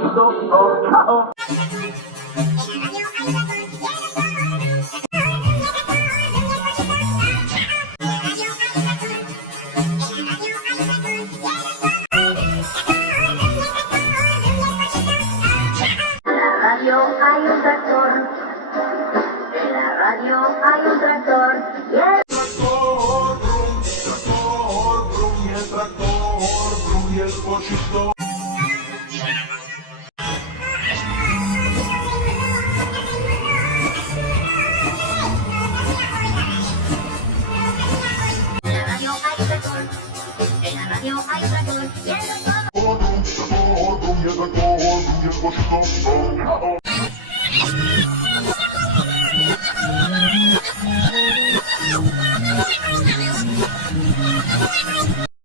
pollito, oh, oh. Hay un tractor, en la radio hay un tractor, y el Tractor, brum, y el tractor, brum, y el pollito. en la radio hay un tractor, en la radio hay un tractor, y el tractor. Brum, y el tractor, brum, y el pollito, oh, oh.